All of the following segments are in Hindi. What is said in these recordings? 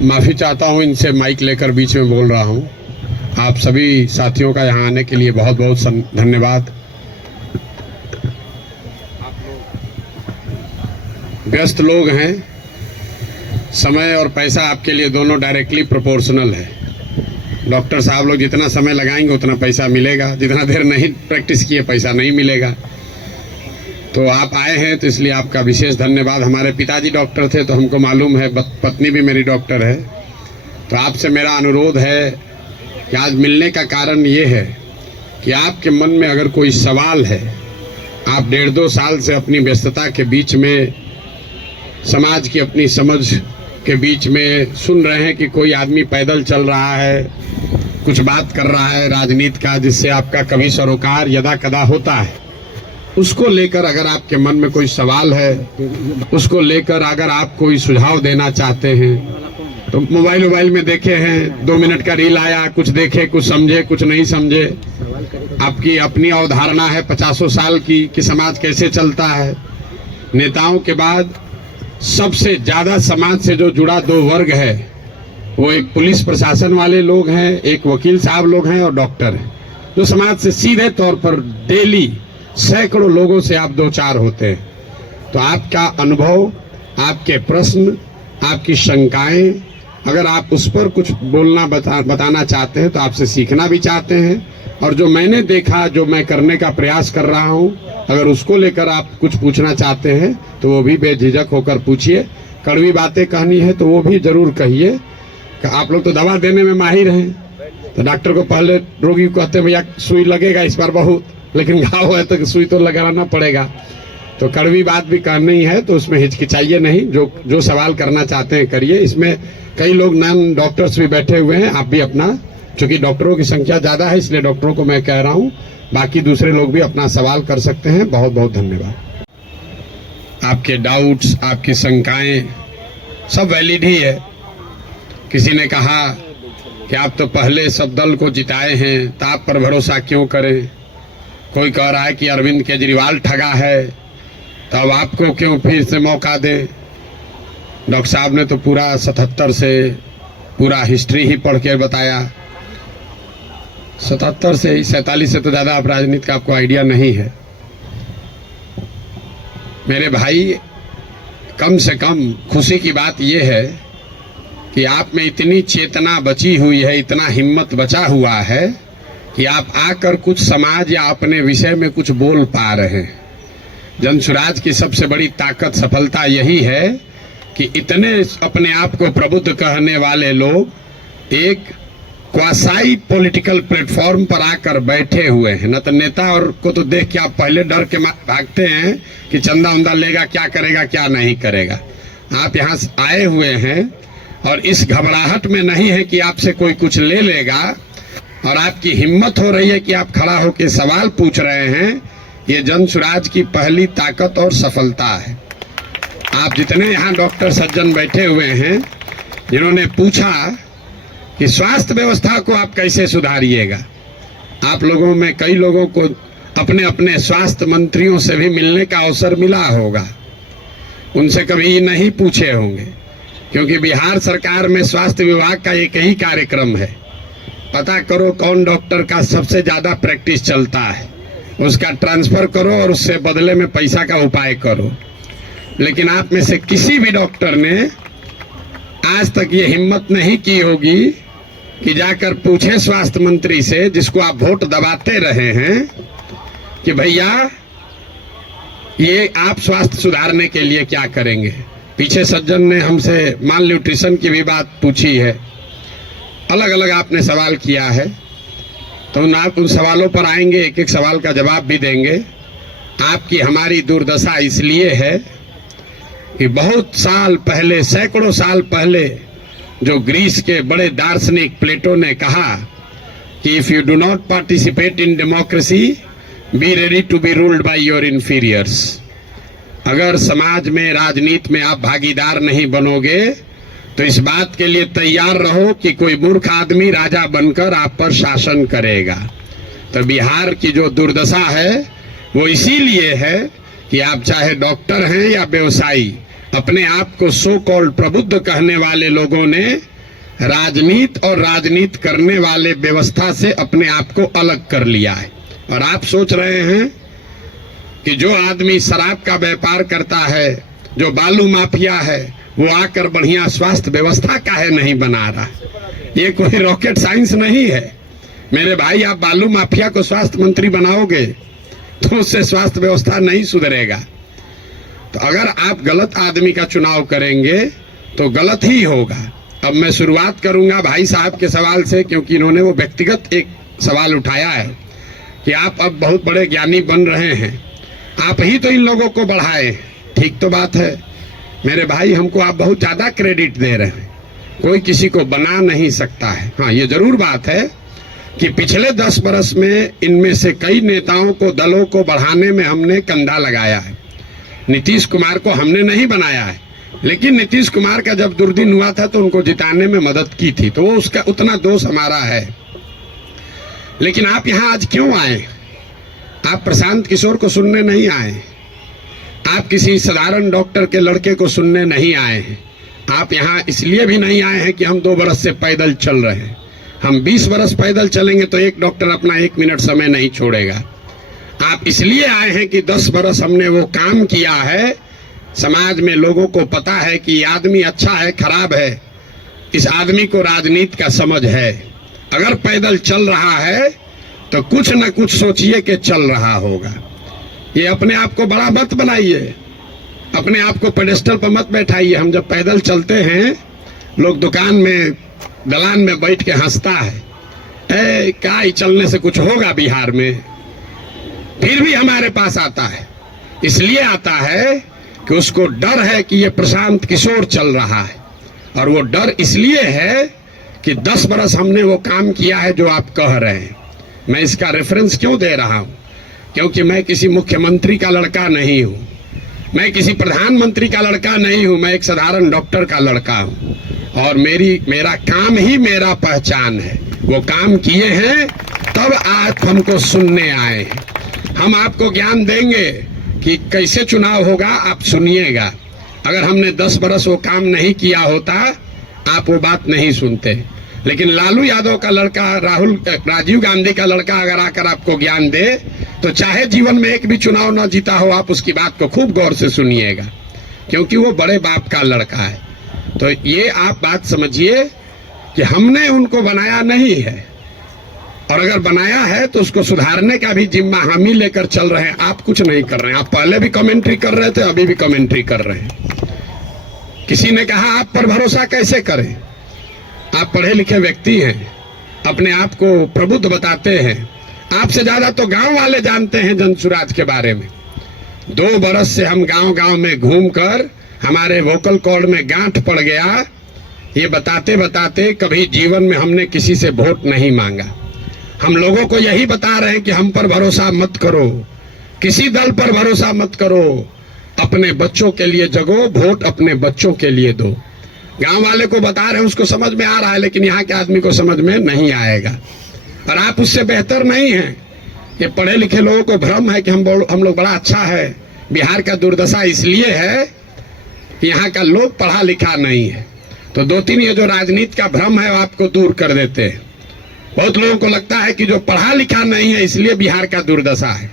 माफ़ी चाहता हूं, इनसे माइक लेकर बीच में बोल रहा हूं। आप सभी साथियों का यहां आने के लिए बहुत बहुत धन्यवाद। व्यस्त लोग हैं, समय और पैसा आपके लिए दोनों डायरेक्टली प्रोपोर्शनल है। डॉक्टर साहब लोग जितना समय लगाएंगे उतना पैसा मिलेगा, जितना देर नहीं प्रैक्टिस किए पैसा नहीं मिलेगा। तो आप आए हैं तो इसलिए आपका विशेष धन्यवाद। हमारे पिताजी डॉक्टर थे तो हमको मालूम है, पत्नी भी मेरी डॉक्टर है। तो आपसे मेरा अनुरोध है कि आज मिलने का कारण ये है कि आपके मन में अगर कोई सवाल है, आप 1.5-2 साल से अपनी व्यस्तता के बीच में, समाज की अपनी समझ के बीच में सुन रहे हैं कि कोई आदमी पैदल चल रहा है, कुछ बात कर रहा है राजनीति का, जिससे आपका कभी सरोकार यदा कदा होता है। उसको लेकर अगर आपके मन में कोई सवाल है, उसको लेकर अगर आप कोई सुझाव देना चाहते हैं, तो मोबाइल में देखे हैं 2 मिनट का रील आया, कुछ देखे, कुछ समझे, कुछ नहीं समझे। आपकी अपनी अवधारणा है 50 साल की कि समाज कैसे चलता है। नेताओं के बाद सबसे ज्यादा समाज से जो जुड़ा 2 वर्ग है, वो एक पुलिस प्रशासन वाले लोग हैं, एक वकील साहब लोग हैं और डॉक्टर हैं, जो समाज से सीधे तौर पर डेली सैकड़ों लोगों से आप 2-4 होते हैं। तो आपका अनुभव, आपके प्रश्न, आपकी शंकाएं, अगर आप उस पर कुछ बोलना बताना चाहते हैं तो आपसे सीखना भी चाहते हैं, और जो मैंने देखा, जो मैं करने का प्रयास कर रहा हूं, अगर उसको लेकर आप कुछ पूछना चाहते हैं तो वो भी बेझिझक होकर पूछिए। कड़वी बातें कहनी है तो वो भी जरूर कहिए। आप लोग तो दवा देने में माहिर हैं, तो डॉक्टर को पहले रोगी को कहते हैं भैया सुई लगेगा इस बार बहुत, लेकिन घाव है तो सुई तो लगाना पड़ेगा। तो कड़वी बात भी करनी है तो उसमें हिचकिचाइए नहीं, जो सवाल करना चाहते हैं करिए। इसमें कई लोग नॉन डॉक्टर्स भी बैठे हुए हैं, आप भी अपना, चूंकि डॉक्टरों की संख्या ज्यादा है इसलिए डॉक्टरों को मैं कह रहा हूं, बाकी दूसरे लोग भी अपना सवाल कर सकते हैं। बहुत बहुत धन्यवाद। आपके डाउट्स, आपकी शंकाएं सब वैलिड ही है। किसी ने कहा कि आप तो पहले सब दल को जिताए हैं तो आप पर भरोसा क्यों करें। कोई कह रहा है कि अरविंद केजरीवाल ठगा है तो अब आपको क्यों फिर से मौका दें। डॉक्टर साहब ने तो पूरा 77 से पूरा हिस्ट्री ही पढ़ के बताया। 77 से ही 47 से तो ज्यादा आप राजनीति का आपको आइडिया नहीं है। मेरे भाई, कम से कम खुशी की बात यह है कि आप में इतनी चेतना बची हुई है, इतना हिम्मत बचा हुआ है कि आप आकर कुछ समाज या अपने विषय में कुछ बोल पा रहे हैं। जनसुराज की सबसे बड़ी ताकत, सफलता यही है कि इतने अपने आप को प्रबुद्ध कहने वाले लोग एक क्वासाई पॉलिटिकल प्लेटफॉर्म पर आकर बैठे हुए हैं। न तो नेता और को तो देख के आप पहले डर के भागते हैं कि चंदा उंदा लेगा, क्या करेगा क्या नहीं करेगा। आप यहाँ आए हुए हैं और इस घबराहट में नहीं है कि आपसे कोई कुछ ले लेगा, और आपकी हिम्मत हो रही है कि आप खड़ा होकर सवाल पूछ रहे हैं। ये जनसुराज की पहली ताकत और सफलता है। आप जितने यहाँ डॉक्टर सज्जन बैठे हुए हैं, जिन्होंने पूछा कि स्वास्थ्य व्यवस्था को आप कैसे सुधारिएगा, आप लोगों में कई लोगों को अपने अपने स्वास्थ्य मंत्रियों से भी मिलने का अवसर मिला होगा। उनसे कभी नहीं पूछे होंगे, क्योंकि बिहार सरकार में स्वास्थ्य विभाग का एक ही कार्यक्रम है, पता करो कौन डॉक्टर का सबसे ज्यादा प्रैक्टिस चलता है, उसका ट्रांसफर करो और उससे बदले में पैसा का उपाय करो। लेकिन आप में से किसी भी डॉक्टर ने आज तक ये हिम्मत नहीं की होगी कि जाकर पूछे स्वास्थ्य मंत्री से, जिसको आप वोट दबाते रहे हैं, कि भैया ये आप स्वास्थ्य सुधारने के लिए क्या करेंगे। पीछे सज्जन ने हमसे माल न्यूट्रिशन की भी बात पूछी है, अलग अलग आपने सवाल किया है, तो आप उन सवालों पर आएंगे, एक एक सवाल का जवाब भी देंगे। आपकी हमारी दुर्दशा इसलिए है कि बहुत साल पहले, सैकड़ों साल पहले, जो ग्रीस के बड़े दार्शनिक प्लेटो ने कहा कि if you do not participate in democracy, be ready to be ruled by your inferiors. अगर समाज में, राजनीति में आप भागीदार नहीं बनोगे तो इस बात के लिए तैयार रहो कि कोई मूर्ख आदमी राजा बनकर आप पर शासन करेगा। तो बिहार की जो दुर्दशा है वो इसीलिए है कि आप चाहे डॉक्टर हैं या व्यवसायी, अपने आप को सो कॉल्ड प्रबुद्ध कहने वाले लोगों ने राजनीति और राजनीति करने वाले व्यवस्था से अपने आप को अलग कर लिया है। और आप सोच रहे हैं कि जो आदमी शराब का व्यापार करता है, जो बालू माफिया है, वो आकर बढ़िया स्वास्थ्य व्यवस्था काहे नहीं बना रहा। ये कोई रॉकेट साइंस नहीं है मेरे भाई। आप बालू माफिया को स्वास्थ्य मंत्री बनाओगे तो उससे स्वास्थ्य व्यवस्था नहीं सुधरेगा। तो अगर आप गलत आदमी का चुनाव करेंगे तो गलत ही होगा। अब मैं शुरुआत करूंगा भाई साहब के सवाल से, क्योंकि इन्होंने वो व्यक्तिगत एक सवाल उठाया है कि आप अब बहुत बड़े ज्ञानी बन रहे हैं, आप ही तो इन लोगों को बढ़ाए। ठीक तो बात है मेरे भाई, हमको आप बहुत ज्यादा क्रेडिट दे रहे हैं। कोई किसी को बना नहीं सकता है। हाँ, ये जरूर बात है कि पिछले 10 बरस में इनमें से कई नेताओं को, दलों को बढ़ाने में हमने कंधा लगाया है। नीतीश कुमार को हमने नहीं बनाया है, लेकिन नीतीश कुमार का जब दुर्दिन हुआ था तो उनको जिताने में मदद की थी, तो वो उसका उतना दोष हमारा है। लेकिन आप यहाँ आज क्यों आए? आप प्रशांत किशोर को सुनने नहीं आए, आप किसी साधारण डॉक्टर के लड़के को सुनने नहीं आए हैं। आप यहाँ इसलिए भी नहीं आए हैं कि हम 2 बरस से पैदल चल रहे हैं। हम 20 बरस पैदल चलेंगे तो एक डॉक्टर अपना 1 मिनट समय नहीं छोड़ेगा। आप इसलिए आए हैं कि 10 बरस हमने वो काम किया है, समाज में लोगों को पता है कि ये आदमी अच्छा है, खराब है, इस आदमी को राजनीति का समझ है। अगर पैदल चल रहा है तो कुछ न कुछ सोचिए कि चल रहा होगा। ये अपने आप को बड़ा मत बनाइए, अपने आप को पेडेस्टल पर मत बैठाइए। हम जब पैदल चलते हैं, लोग दुकान में, दलान में बैठ के हंसता है, क्या ही चलने से कुछ होगा बिहार में। फिर भी हमारे पास आता है, इसलिए आता है कि उसको डर है कि ये प्रशांत किशोर चल रहा है। और वो डर इसलिए है कि 10 बरस हमने वो काम किया है जो आप कह रहे हैं। मैं इसका रेफरेंस क्यों दे रहा हूं? क्योंकि मैं किसी मुख्यमंत्री का लड़का नहीं हूं, मैं किसी प्रधानमंत्री का लड़का नहीं हूं, मैं एक साधारण डॉक्टर का लड़का हूं। और मेरा काम ही मेरा पहचान है। वो काम किए हैं तब आप हमको सुनने आए हैं। हम आपको ज्ञान देंगे कि कैसे चुनाव होगा, आप सुनिएगा। अगर हमने 10 बरस वो काम नहीं किया होता, आप वो बात नहीं सुनते। लेकिन लालू यादव का लड़का, राजीव गांधी का लड़का अगर आकर आपको ज्ञान दे, तो चाहे जीवन में एक भी चुनाव न जीता हो, आप उसकी बात को खूब गौर से सुनिएगा, क्योंकि वो बड़े बाप का लड़का है। तो ये आप बात समझिए कि हमने उनको बनाया नहीं है, और अगर बनाया है तो उसको सुधारने का भी जिम्मा हम ही लेकर चल रहे हैं। आप कुछ नहीं कर रहे हैं। आप पहले भी कमेंट्री कर रहे थे, अभी भी कमेंट्री कर रहे हैं। किसी ने कहा आप पर भरोसा कैसे करें? आप पढ़े लिखे व्यक्ति हैं, अपने आप को प्रबुद्ध बताते हैं। आपसे ज्यादा तो गांव वाले जानते हैं जनसुराज के बारे में। 2 बरस से हम गांव गांव में घूमकर हमारे वोकल कॉर्ड में गांठ पड़ गया। ये बताते बताते कभी जीवन में हमने किसी से वोट नहीं मांगा। हम लोगों को यही बता रहे हैं कि हम पर भरोसा मत करो, किसी दल पर भरोसा मत करो, अपने बच्चों के लिए जगो, वोट अपने बच्चों के लिए दो। गांव वाले को बता रहे हैं, उसको समझ में आ रहा है, लेकिन यहाँ के आदमी को समझ में नहीं आएगा। और आप उससे बेहतर नहीं हैं। ये पढ़े लिखे लोगों को भ्रम है कि हम लोग बड़ा अच्छा है। बिहार का दुर्दशा इसलिए है कि यहाँ का लोग पढ़ा लिखा नहीं है। तो 2-3 ये जो राजनीति का भ्रम है वो आपको दूर कर देते हैं। बहुत लोगों को लगता है कि जो पढ़ा लिखा नहीं है इसलिए बिहार का दुर्दशा है।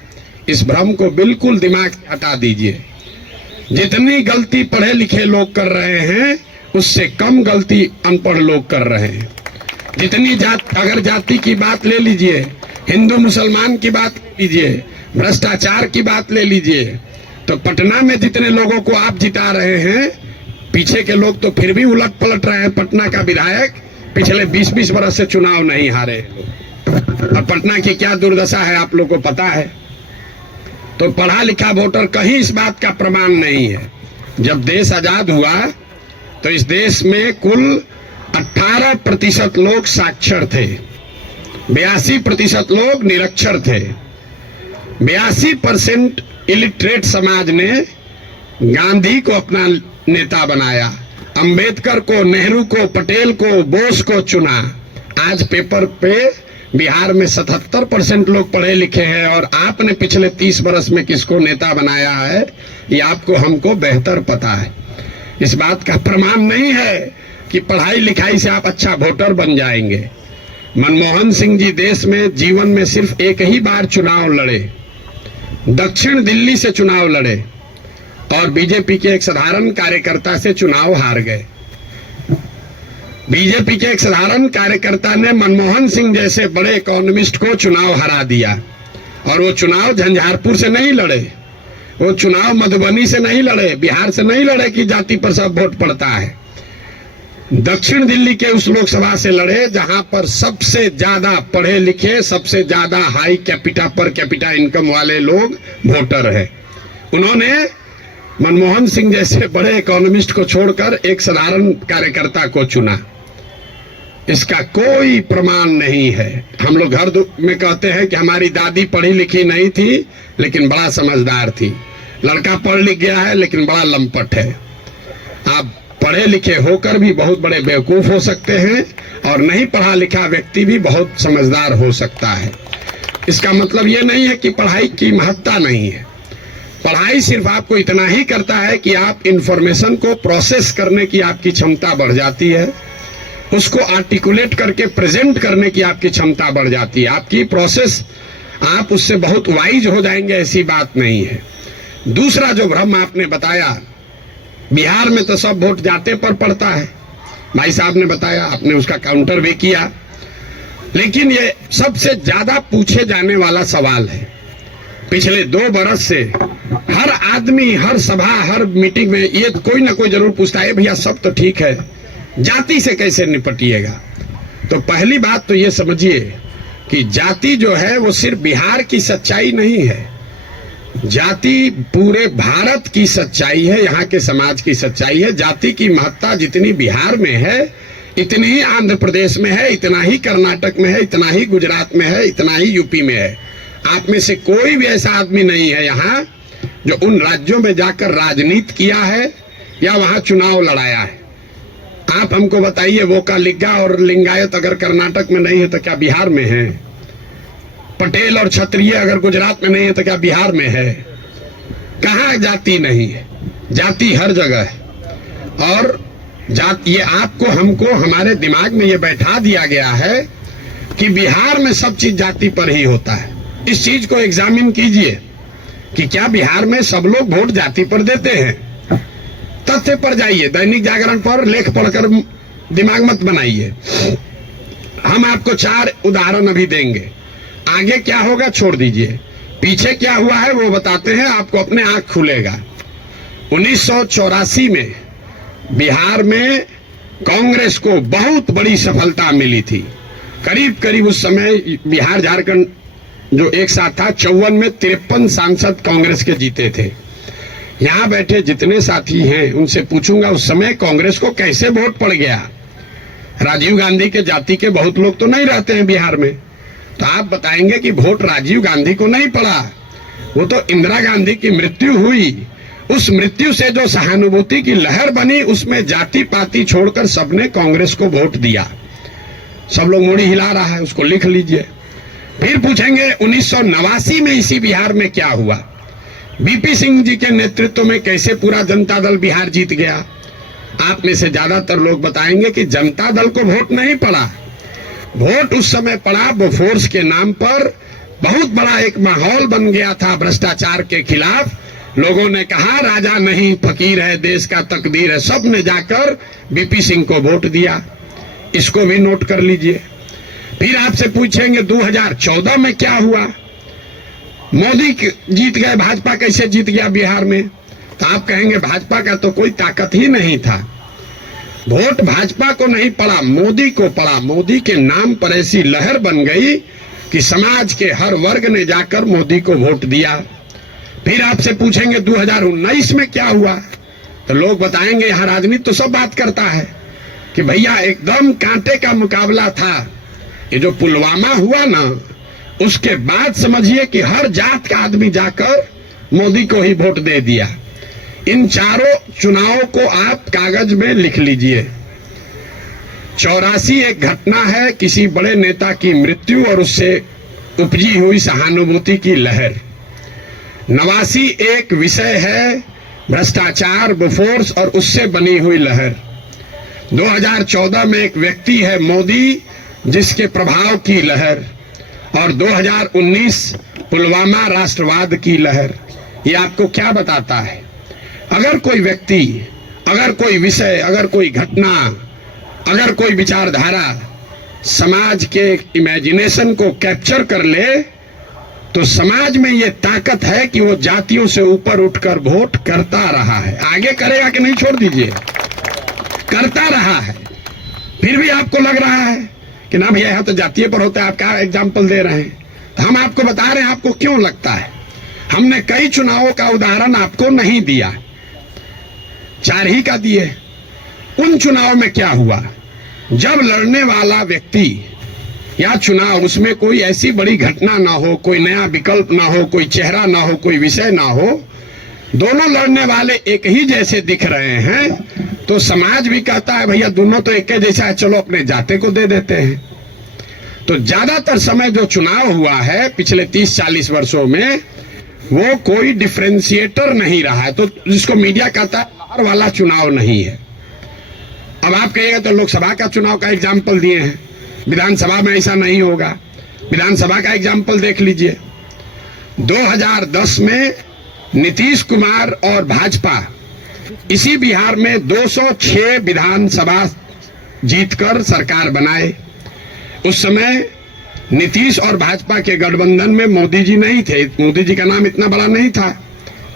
इस भ्रम को बिल्कुल दिमाग से हटा दीजिए। जितनी गलती पढ़े लिखे लोग कर रहे हैं, उससे कम गलती अनपढ़ लोग कर रहे हैं। जितनी अगर जाति की बात ले लीजिए, हिंदू मुसलमान की बात ले लीजिए, भ्रष्टाचार की बात ले लीजिए, तो पटना में जितने लोगों को आप जिता रहे हैं, पीछे के लोग तो फिर भी उलट पलट रहे हैं। पटना का विधायक पिछले 20-20 बरस से चुनाव नहीं हारे। और पटना की क्या दुर्दशा है आप लोग को पता है। तो पढ़ा लिखा वोटर कहीं इस बात का प्रमाण नहीं है। जब देश आजाद हुआ तो इस देश में कुल 18% लोग साक्षर थे, 82% लोग निरक्षर थे। 82% इलिटरेट समाज ने गांधी को अपना नेता बनाया, अंबेडकर को, नेहरू को, पटेल को, बोस को चुना। आज पेपर पे बिहार में 77% लोग पढ़े लिखे हैं, और आपने पिछले 30 बरस में किसको नेता बनाया है ये आपको हमको बेहतर पता है। इस बात का प्रमाण नहीं है कि पढ़ाई लिखाई से आप अच्छा वोटर बन जाएंगे। मनमोहन सिंह जी देश में जीवन में सिर्फ एक ही बार चुनाव लड़े, दक्षिण दिल्ली से चुनाव लड़े और बीजेपी के एक साधारण कार्यकर्ता से चुनाव हार गए। बीजेपी के एक साधारण कार्यकर्ता ने मनमोहन सिंह जैसे बड़े इकोनॉमिस्ट को चुनाव हरा दिया। और वो चुनाव झंझारपुर से नहीं लड़े, वो चुनाव मधुबनी से नहीं लड़े, बिहार से नहीं लड़े कि जाति पर सब वोट पड़ता है। दक्षिण दिल्ली के उस लोकसभा से लड़े जहां पर सबसे ज्यादा पढ़े लिखे, सबसे ज्यादा high capita per capita income वाले लोग वोटर हैं। उन्होंने मनमोहन सिंह जैसे बड़े इकोनॉमिस्ट को छोड़कर एक साधारण कार्यकर्ता को चुना। इसका कोई प्रमाण नहीं है। हम लोग घर में कहते हैं कि हमारी दादी पढ़ी लिखी नहीं थी लेकिन बड़ा समझदार थी। लड़का पढ़ लिख गया है लेकिन बड़ा लंपट है। आप पढ़े लिखे होकर भी बहुत बड़े बेवकूफ हो सकते हैं और नहीं पढ़ा लिखा व्यक्ति भी बहुत समझदार हो सकता है। इसका मतलब ये नहीं है कि पढ़ाई की महत्ता नहीं है। पढ़ाई सिर्फ आपको इतना ही करता है कि आप इंफॉर्मेशन को प्रोसेस करने की आपकी क्षमता बढ़ जाती है, उसको आर्टिकुलेट करके प्रेजेंट करने की आपकी क्षमता बढ़ जाती है। आपकी प्रोसेस, आप उससे बहुत वाइज हो जाएंगे, ऐसी बात नहीं है। दूसरा जो भ्रम आपने बताया, बिहार में तो सब वोट जाते पर पड़ता है, भाई साहब ने बताया, आपने उसका काउंटर भी किया। लेकिन ये सबसे ज्यादा पूछे जाने वाला सवाल है। पिछले 2 बरस से हर आदमी, हर सभा, हर मीटिंग में ये कोई ना कोई जरूर पूछता है, भैया सब तो ठीक है, जाति से कैसे निपटिएगा। तो पहली बात तो ये समझिए कि जाति जो है वो सिर्फ बिहार की सच्चाई नहीं है, जाति पूरे भारत की सच्चाई है, यहाँ के समाज की सच्चाई है। जाति की महत्ता जितनी बिहार में है इतनी ही आंध्र प्रदेश में है, इतना ही कर्नाटक में है, इतना ही गुजरात में है, इतना ही यूपी में है। आप में से कोई भी ऐसा आदमी नहीं है यहाँ जो उन राज्यों में जाकर राजनीति किया है या वहां चुनाव लड़ाया है। आप हमको बताइए, वोका लिग्गा और लिंगायत अगर कर्नाटक में नहीं है तो क्या बिहार में है? पटेल और क्षत्रिय अगर गुजरात में नहीं है तो क्या बिहार में है? कहाँ जाति नहीं है? जाति हर जगह है। और ये आपको हमको हमारे दिमाग में ये बैठा दिया गया है कि बिहार में सब चीज जाति पर ही होता है। इस चीज को एग्जामिन कीजिए कि क्या बिहार में सब लोग वोट जाति पर देते हैं। तथ्य पर जाइए, दैनिक जागरण पर लेख पढ़कर दिमाग मत बनाइए। हम आपको 4 उदाहरण अभी देंगे, आगे क्या होगा छोड़ दीजिए, पीछे क्या हुआ है वो बताते हैं, आपको अपने आंख खुलेगा। 1984 में बिहार में कांग्रेस को बहुत बड़ी सफलता मिली थी। करीब करीब उस समय बिहार झारखंड जो एक साथ था, 54 में 53 सांसद कांग्रेस के जीते थे। यहाँ बैठे जितने साथी हैं उनसे पूछूंगा उस समय कांग्रेस को कैसे वोट पड़ गया। राजीव गांधी के जाति के बहुत लोग तो नहीं रहते हैं बिहार में, तो आप बताएंगे कि वोट राजीव गांधी को नहीं पड़ा, वो तो इंदिरा गांधी की मृत्यु हुई। उस मृत्यु से जो सहानुभूति की लहर बनी उसमें जाति पाति छोड़कर सबने कांग्रेस को वोट दिया। सब लोग मोड़ी हिला रहा है, उसको लिख लीजिए। फिर पूछेंगे 1989 में इसी बिहार में क्या हुआ, बीपी सिंह जी के नेतृत्व में कैसे पूरा जनता दल बिहार जीत गया। आप में से ज्यादातर लोग बताएंगे कि जनता दल को वोट नहीं पड़ा, वोट उस समय पड़ा बोफोर्स के नाम पर। बहुत बड़ा एक माहौल बन गया था भ्रष्टाचार के खिलाफ। लोगों ने कहा राजा नहीं फकीर है, देश का तकदीर है, सब ने जाकर बीपी सिंह को वोट दिया। इसको भी नोट कर लीजिए। फिर आपसे पूछेंगे 2014 में क्या हुआ, मोदी जीत गए, भाजपा कैसे जीत गया बिहार में, तो आप कहेंगे भाजपा का तो कोई ताकत ही नहीं था, वोट भाजपा को नहीं पड़ा, मोदी को पड़ा। मोदी के नाम पर ऐसी लहर बन गई कि समाज के हर वर्ग ने जाकर मोदी को वोट दिया। फिर आपसे पूछेंगे 2019 में क्या हुआ, तो लोग बताएंगे यहाँ राजनीति तो सब बात करता है कि भैया एकदम कांटे का मुकाबला था। ये जो पुलवामा हुआ ना, उसके बाद समझिए कि हर जात का आदमी जाकर मोदी को ही वोट दे दिया। इन चारों चुनावों को आप कागज में लिख लीजिए। 84 एक घटना है, किसी बड़े नेता की मृत्यु और उससे उपजी हुई सहानुभूति की लहर। 89 एक विषय है भ्रष्टाचार, बोफोर्स और उससे बनी हुई लहर। 2014 में एक व्यक्ति है मोदी, जिसके प्रभाव की लहर, और 2019 पुलवामा राष्ट्रवाद की लहर। ये आपको क्या बताता है? अगर कोई व्यक्ति, अगर कोई विषय, अगर कोई घटना, अगर कोई विचारधारा समाज के इमेजिनेशन को कैप्चर कर ले, तो समाज में ये ताकत है कि वो जातियों से ऊपर उठकर वोट करता रहा है। आगे करेगा कि नहीं, छोड़ दीजिए, करता रहा है। फिर भी आपको लग रहा है कि ना भैया, यह तो जातीय पर होता है, आप क्या एग्जाम्पल दे रहे हैं? तो हम आपको बता रहे हैं आपको क्यों लगता है। हमने कई चुनावों का उदाहरण आपको नहीं दिया, 4 ही का दिए। उन चुनाव में क्या हुआ? जब लड़ने वाला व्यक्ति या चुनाव, उसमें कोई ऐसी बड़ी घटना ना हो, कोई नया विकल्प ना हो, कोई चेहरा ना हो, कोई विषय ना हो, दोनों लड़ने वाले एक ही जैसे दिख रहे हैं, तो समाज भी कहता है भैया दोनों तो एक जैसा है, चलो अपने जाते को दे देते हैं। तो ज्यादातर समय जो चुनाव हुआ है पिछले 30-40 वर्षों में, वो कोई डिफरेंशिएटर नहीं रहा है। तो जिसको मीडिया कहता है लहर वाला चुनाव नहीं है। अब आप कहिएगा तो लोकसभा का चुनाव का एग्जाम्पल दिए हैं, विधानसभा में ऐसा नहीं होगा। विधानसभा का एग्जाम्पल देख लीजिए। 2010 में नीतीश कुमार और भाजपा इसी बिहार में 206 विधानसभा जीतकर सरकार बनाए। उस समय नीतीश और भाजपा के गठबंधन में मोदी जी नहीं थे, मोदी जी का नाम इतना बड़ा नहीं था,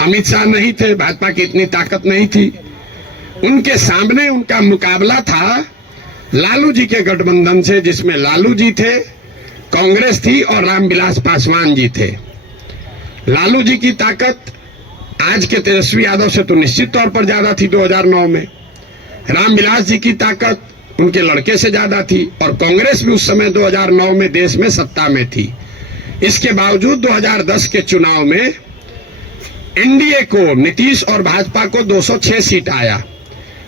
अमित शाह नहीं थे, भाजपा की इतनी ताकत नहीं थी। उनके सामने उनका मुकाबला था लालू जी के गठबंधन से, जिसमें लालू जी थे, कांग्रेस थी और रामविलास पासवान जी थे। लालू जी की ताकत आज के तेजस्वी यादव से तो निश्चित तौर पर ज्यादा थी 2009 में। रामविलास जी की ताकत उनके लड़के से ज्यादा थी, और कांग्रेस भी उस समय 2009 में देश में सत्ता में थी। इसके बावजूद 2010 के चुनाव में एनडीए को, नीतीश और भाजपा को 206 सीट आया।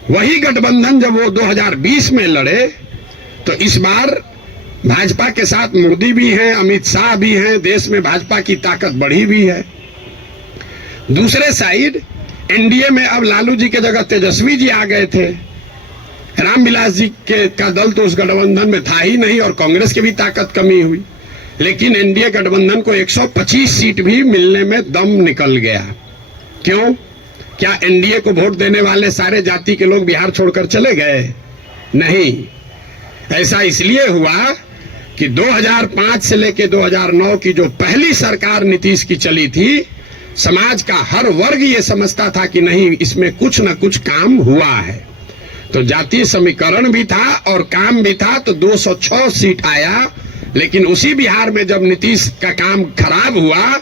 वही गठबंधन जब वो 2020 में लड़े, तो इस बार भाजपा के साथ मोदी भी हैं, अमित शाह भी हैं, देश में भाजपा की ताकत बढ़ी भी है। दूसरे साइड एनडीए में अब लालू जी के जगह तेजस्वी जी आ गए थे। रामविलास जी का दल तो उस गठबंधन में था ही नहीं, और कांग्रेस की भी ताकत कमी हुई। लेकिन एनडीए गठबंधन को 125 सीट भी मिलने में दम निकल गया। क्यों? क्या एनडीए को वोट देने वाले सारे जाति के लोग बिहार छोड़कर चले गए? नहीं। ऐसा इसलिए हुआ कि 2005 से लेकर 2009 की जो पहली सरकार नीतीश की चली थी, समाज का हर वर्ग ये समझता था कि नहीं, इसमें कुछ न कुछ काम हुआ है। तो जातीय समीकरण भी था और काम भी था, तो 206 सीट आया। लेकिन उसी बिहार में जब नीतीश का काम खराब हुआ,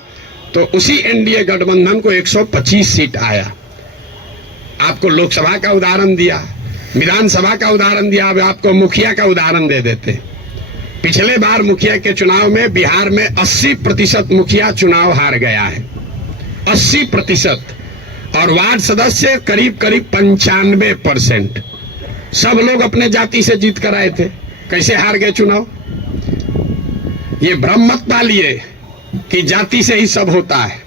तो उसी एनडीए गठबंधन को 125 सीट आया। आपको लोकसभा का उदाहरण दिया, विधानसभा का उदाहरण दिया, अब आपको मुखिया का उदाहरण दे देते। पिछले बार मुखिया के चुनाव में बिहार में 80% मुखिया चुनाव हार गया है, 80%, और वार्ड सदस्य करीब करीब 95%। सब लोग अपने जाति से जीत कर आए थे। कैसे हार गए चुनाव? ये भ्रम मत पालिए कि जाति से ही सब होता है।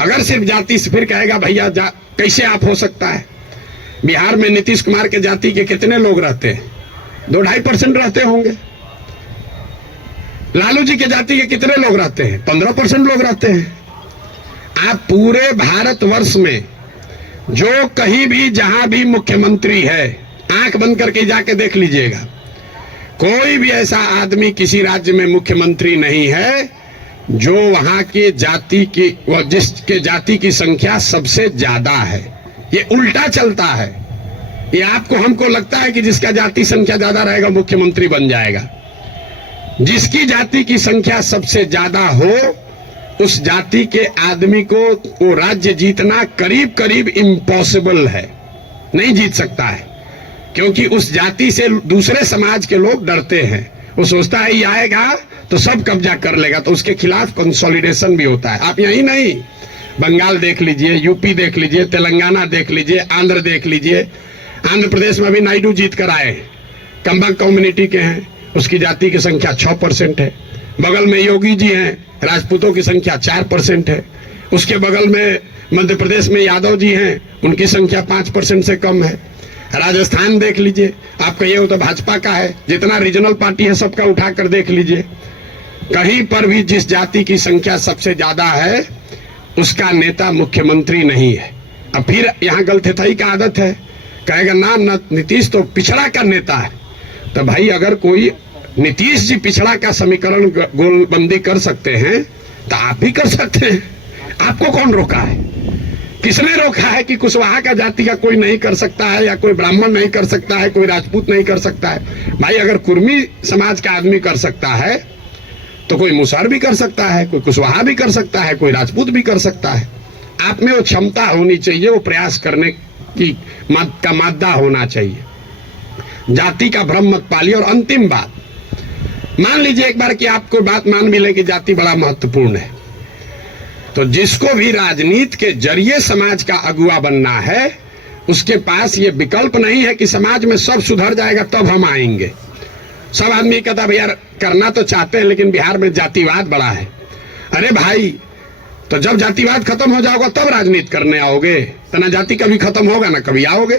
अगर सिर्फ जाति से, फिर कहेगा भैया कैसे आप हो सकता है? बिहार में नीतीश कुमार के जाति के कितने लोग रहते हैं? 2-2.5% रहते होंगे। लालू जी के जाति के कितने लोग रहते हैं? 15% लोग रहते हैं। आप पूरे भारतवर्ष में जो कहीं भी जहां भी मुख्यमंत्री है, आंख बंद करके जाके देख लीजिएगा, कोई भी ऐसा आदमी किसी राज्य में मुख्यमंत्री नहीं है जो वहां के जाति की, जिसके जाति की संख्या सबसे ज्यादा है। ये उल्टा चलता है। ये आपको हमको लगता है कि जिसका जाति संख्या ज्यादा रहेगा मुख्यमंत्री बन जाएगा। जिसकी जाति की संख्या सबसे ज्यादा हो, उस जाति के आदमी को वो राज्य जीतना करीब करीब इम्पॉसिबल है, नहीं जीत सकता है। क्योंकि उस जाति से दूसरे समाज के लोग डरते हैं। वो सोचता है ये आएगा तो सब कब्जा कर लेगा, तो उसके खिलाफ कंसोलिडेशन भी होता है। आप यही नहीं, बंगाल देख लीजिए, यूपी देख लीजिए, तेलंगाना देख लीजिए, आंध्र देख लीजिए। आंध्र प्रदेश में भी नायडू जीत कर आए, कंबक कम्युनिटी के हैं, उसकी जाति की संख्या 6% है। बगल में योगी जी हैं, राजपूतों की संख्या 4% है। उसके बगल में मध्य प्रदेश में यादव जी हैं, उनकी संख्या 5% से कम है। राजस्थान देख लीजिए, आप कहिए वो तो भाजपा का है, जितना रीजनल पार्टी है सबका उठाकर देख लीजिए, कहीं पर भी जिस जाति की संख्या सबसे ज्यादा है उसका नेता मुख्यमंत्री नहीं है। अब फिर यहाँ गलतफहमी का आदत है, कहेगा ना नीतीश तो पिछड़ा का नेता है। तो भाई अगर कोई नीतीश जी पिछड़ा का समीकरण गोलबंदी कर सकते हैं तो आप भी कर सकते हैं। आपको कौन रोका है? किसने रोका है कि कुशवाहा का जाति का कोई नहीं कर सकता है, या कोई ब्राह्मण नहीं कर सकता है, कोई राजपूत नहीं कर सकता है? भाई अगर कुर्मी समाज का आदमी कर सकता है तो कोई मुसहर भी कर सकता है, कोई कुशवाहा भी कर सकता है, कोई राजपूत भी कर सकता है। आप में वो क्षमता होनी चाहिए, वो प्रयास करने की का मादा होना चाहिए। जाति का भ्रम मत पालिए। और अंतिम बात, मान लीजिए एक बार कि आपको बात मान भी ले कि जाति बड़ा महत्वपूर्ण है, तो जिसको भी राजनीति के जरिए समाज का अगुवा बनना है उसके पास ये विकल्प नहीं है कि समाज में सब सुधर जाएगा तब हम आएंगे। सब आदमी कहता भैया करना तो चाहते हैं लेकिन बिहार में जातिवाद बड़ा है। अरे भाई, तो जब जातिवाद खत्म हो जाएगा तब राजनीति करने आओगे, तो ना जाति कभी खत्म होगा ना कभी आओगे।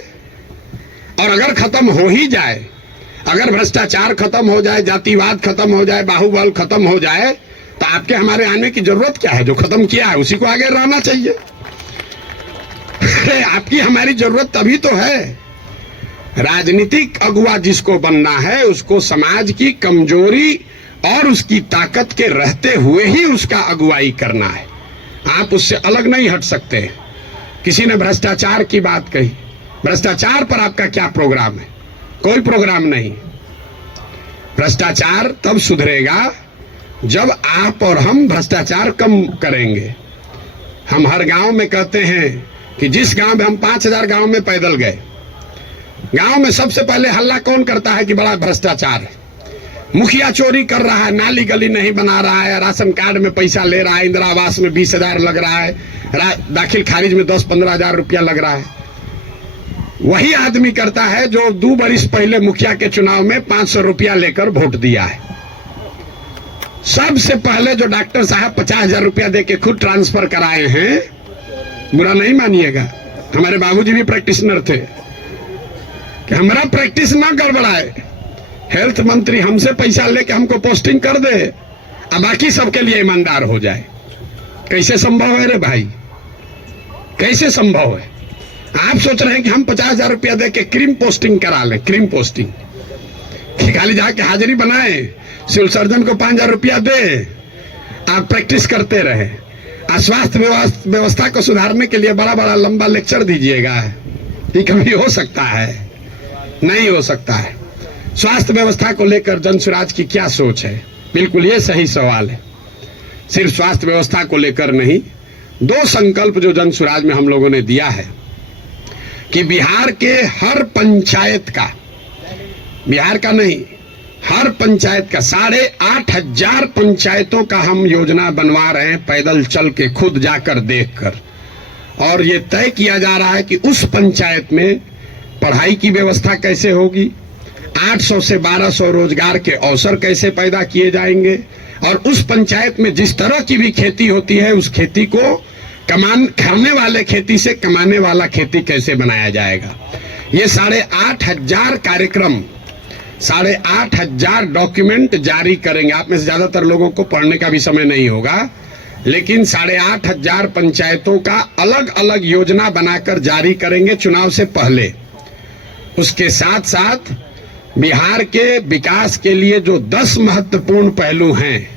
और अगर खत्म हो ही जाए, अगर भ्रष्टाचार खत्म हो जाए, जातिवाद खत्म हो जाए, बाहुबल खत्म हो जाए, तो आपके हमारे आने की जरूरत क्या है? जो खत्म किया है उसी को आगे रहना चाहिए। आपकी हमारी जरूरत तभी तो है। राजनीतिक अगुवा जिसको बनना है उसको समाज की कमजोरी और उसकी ताकत के रहते हुए ही उसका अगुवाई करना है। आप उससे अलग नहीं हट सकते। किसी ने भ्रष्टाचार की बात कही, भ्रष्टाचार पर आपका क्या प्रोग्राम है? कोई प्रोग्राम नहीं। भ्रष्टाचार तब सुधरेगा जब आप और हम भ्रष्टाचार कम करेंगे। हम हर गांव में कहते हैं कि जिस गांव में हम 5000 गांव में पैदल गए, गांव में सबसे पहले हल्ला कौन करता है कि बड़ा भ्रष्टाचार है, मुखिया चोरी कर रहा है, नाली गली नहीं बना रहा है, राशन कार्ड में पैसा ले रहा है, इंदिरा आवास में 20,000 लग रहा है, दाखिल खारिज में 10-15 हजार रुपया लग रहा है। वही आदमी करता है जो 2 बरिस पहले मुखिया के चुनाव में 500 रुपया लेकर वोट दिया है। सबसे पहले जो डॉक्टर साहब 50,000 रुपया देके खुद ट्रांसफर कराए हैं, बुरा नहीं मानिएगा, हमारे बाबूजी भी प्रैक्टिशनर थे, कि हमारा प्रैक्टिस ना गड़बड़ाए, हेल्थ मंत्री हमसे पैसा लेके हमको पोस्टिंग कर दे और बाकी सबके लिए ईमानदार हो जाए। कैसे संभव है रे भाई? कैसे संभव है? आप सोच रहे हैं कि हम 50,000 रुपया दे के क्रीम पोस्टिंग करा लें, क्रीम पोस्टिंग, खाली जाके हाजिरी बनाए, सिविल सर्जन को 5,000 रुपया दे, आप प्रैक्टिस करते रहे। स्वास्थ्य व्यवस्था को सुधारने के लिए बड़ा बड़ा लंबा लेक्चर दीजिएगा, ये कभी हो सकता है? नहीं हो सकता है। स्वास्थ्य व्यवस्था को लेकर जनसुराज की क्या सोच है? बिल्कुल ये सही सवाल है। सिर्फ स्वास्थ्य व्यवस्था को लेकर नहीं, 2 संकल्प जो जनसुराज में हम लोगों ने दिया है कि बिहार के हर पंचायत का, बिहार का नहीं, हर पंचायत का 8,500 पंचायतों का हम योजना बनवा रहे हैं, पैदल चल के खुद जाकर देखकर। और ये तय किया जा रहा है कि उस पंचायत में पढ़ाई की व्यवस्था कैसे होगी, 800 से 1200 रोजगार के अवसर कैसे पैदा किए जाएंगे, और उस पंचायत में जिस तरह की भी खेती होती है उस खेती को खाने वाले खेती से कमाने वाला खेती कैसे बनाया जाएगा। ये 8,500 कार्यक्रम, 8,500 डॉक्यूमेंट जारी करेंगे। आप में से ज्यादातर लोगों को पढ़ने का भी समय नहीं होगा, लेकिन 8,500 पंचायतों का अलग अलग योजना बनाकर जारी करेंगे चुनाव से पहले। उसके साथ साथ बिहार के विकास के लिए जो 10 महत्वपूर्ण पहलू हैं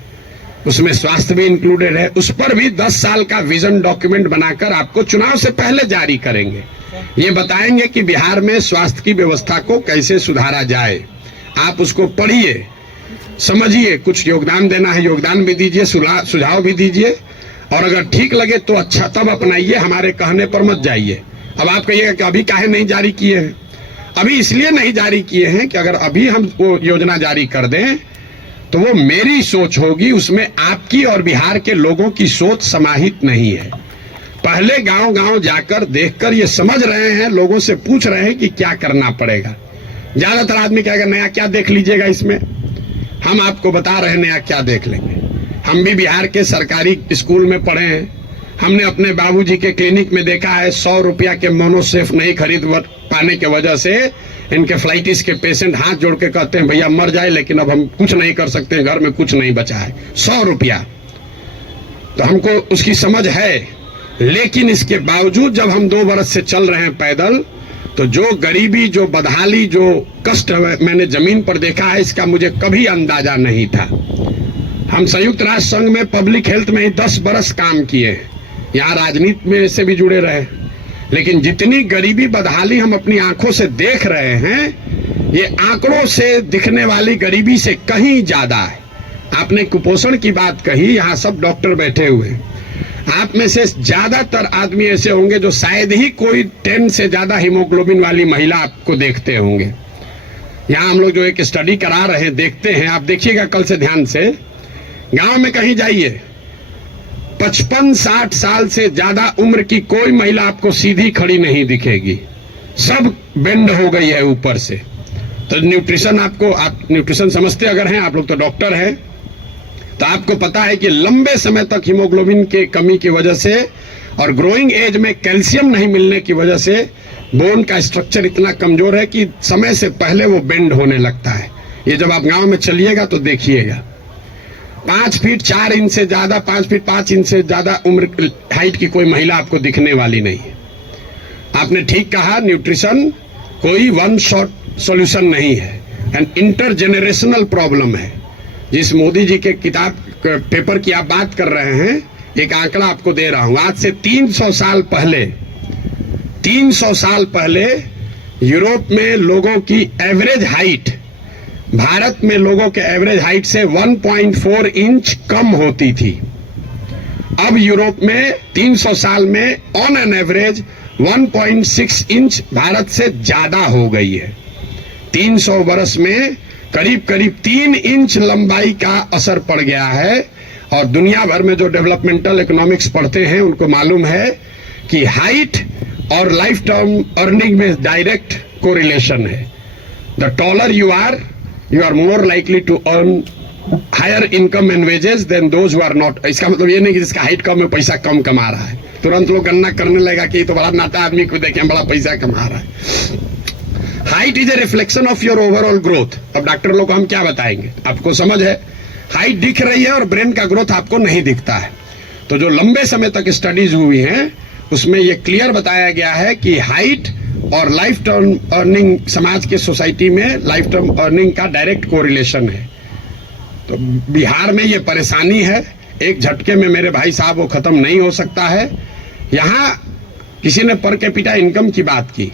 उसमें स्वास्थ्य भी इंक्लूडेड है, उस पर भी 10 साल का विजन डॉक्यूमेंट बनाकर आपको चुनाव से पहले जारी करेंगे। ये बताएंगे कि बिहार में स्वास्थ्य की व्यवस्था को कैसे सुधारा जाए। आप उसको पढ़िए, समझिए, कुछ योगदान देना है योगदान भी दीजिए, सुझाव भी दीजिए, और अगर ठीक लगे तो अच्छा तब अपनाइए, हमारे कहने पर मत जाइए। अब आप कहिएगा कि अभी काहे नहीं जारी किए हैं? अभी इसलिए नहीं जारी किए हैं कि अगर अभी हम वो योजना जारी कर दें तो वो मेरी सोच होगी, उसमें आपकी और बिहार के लोगों की सोच समाहित नहीं है। पहले गांव गांव जाकर देखकर ये समझ रहे हैं, लोगों से पूछ रहे हैं कि क्या करना पड़ेगा। ज्यादातर आदमी कहेगा नया क्या देख लीजिएगा इसमें, हम आपको बता रहे हैं नया क्या देख लेंगे। हम भी बिहार के सरकारी स्कूल में पढ़े हैं, हमने अपने बाबूजी के क्लिनिक में देखा है 100 रुपया के मोनोसेफ नहीं खरीद पाने के वजह से इनकेफ्लाइटिस के पेशेंट हाथ जोड़ के कहते हैं भैया मर जाए, लेकिन अब हम कुछ नहीं कर सकते हैं, घर में कुछ नहीं बचा है। 100 रुपया तो हमको उसकी समझ है, लेकिन इसके बावजूद जब हम 2 बरस से चल रहे हैं पैदल, तो जो गरीबी, जो बदहाली, जो कष्ट मैंने जमीन पर देखा है, इसका मुझे कभी अंदाजा नहीं था। हम संयुक्त राष्ट्र संघ में पब्लिक हेल्थ में ही 10 बरस काम किए, यहाँ राजनीति में से भी जुड़े रहे, लेकिन जितनी गरीबी बदहाली हम अपनी आंखों से देख रहे हैं, ये आंकड़ों से दिखने वाली गरीबी से कहीं ज्यादा है। आपने कुपोषण की बात कही, यहाँ सब डॉक्टर बैठे हुए, आप में से ज्यादातर आदमी ऐसे होंगे जो शायद ही कोई 10 से ज्यादा हीमोग्लोबिन वाली महिला आपको देखते होंगे। यहाँ हम लोग जो एक स्टडी करा रहे हैं, देखते हैं, आप देखिएगा कल से ध्यान से, गांव में कहीं जाइए, 55-60 साल से ज्यादा उम्र की कोई महिला आपको सीधी खड़ी नहीं दिखेगी, सब बेंड हो गई है ऊपर से। तो न्यूट्रिशन, आप न्यूट्रिशन समझते अगर हैं, आप लोग तो डॉक्टर हैं, तो आपको पता है कि लंबे समय तक हीमोग्लोबिन के कमी की वजह से और ग्रोइंग एज में कैल्शियम नहीं मिलने की वजह से बोन का स्ट्रक्चर इतना कमजोर है कि समय से पहले वो बेंड होने लगता है। ये जब आप गांव में चलिएगा तो देखिएगा, 5 फीट 4 इंच से ज्यादा, 5 फीट 5 इंच से ज्यादा उम्र हाइट की कोई महिला आपको दिखने वाली नहीं है। आपने ठीक कहा, न्यूट्रिशन कोई वन शॉट सॉल्यूशन नहीं है, एंड इंटरजेनरेशनल प्रॉब्लम है। जिस मोदी जी के किताब पेपर की आप बात कर रहे हैं, एक आंकड़ा आपको दे रहा हूं, आज से 300 साल पहले यूरोप में लोगों की एवरेज हाइट भारत में लोगों के एवरेज हाइट से 1.4 इंच कम होती थी। अब यूरोप में 300 साल में on an average 1.6 inch Bharat से ज्यादा हो गई है। 300 वर्ष में करीब करीब 3 इंच लंबाई का असर पड़ गया है। और दुनिया भर में जो डेवलपमेंटल इकोनॉमिक्स पढ़ते हैं उनको मालूम है कि हाइट और लाइफ टर्म अर्निंग में डायरेक्ट कोरिलेशन है। The taller you are more likely to earn higher income and wages than those who are not. इसका मतलब ये नहीं कि जिसका हाइट कम है पैसा कम कमा रहा है, तुरंत लोग गणना करने लगेगा कि तो बड़ा नाटा आदमी को देखें बड़ा पैसा कमा रहा है। Height is a reflection of your overall growth. अब डॉक्टर लोग को हम क्या बताएंगे, आपको समझ है, हाइट दिख रही है और ब्रेन का ग्रोथ आपको नहीं दिखता है। तो जो लंबे समय तक स्टडीज हुई हैं उसमें यह क्लियर बताया गया है कि हाइट और लाइफ टर्म अर्निंग, समाज के सोसाइटी में लाइफ टर्म अर्निंग का डायरेक्ट कोरिलेशन है। तो बिहार में ये परेशानी है, एक झटके में मेरे भाई साहब वो खत्म नहीं हो सकता है। यहाँ किसी ने पर कैपिटा इनकम की बात की,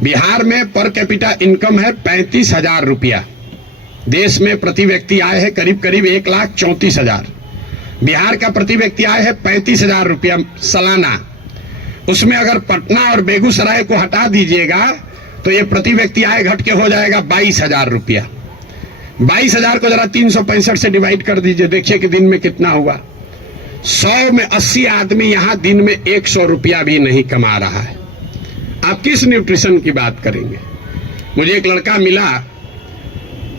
बिहार में पर कैपिटा इनकम है 35,000 रुपया। देश में प्रति व्यक्ति आय है करीब करीब 1,34,000। बिहार का प्रति व्यक्ति आय है 35,000 रुपया सालाना। उसमें अगर पटना और बेगूसराय को हटा दीजिएगा तो ये प्रति व्यक्ति आय घट के हो जाएगा 22,000 रुपया। 22,000 को जरा 365 से डिवाइड कर दीजिए, देखिए कि दिन में कितना हुआ। 100 में 80 आदमी यहाँ दिन में 100 रुपया भी नहीं कमा रहा है। आप किस न्यूट्रिशन की बात करेंगे। मुझे एक लड़का मिला,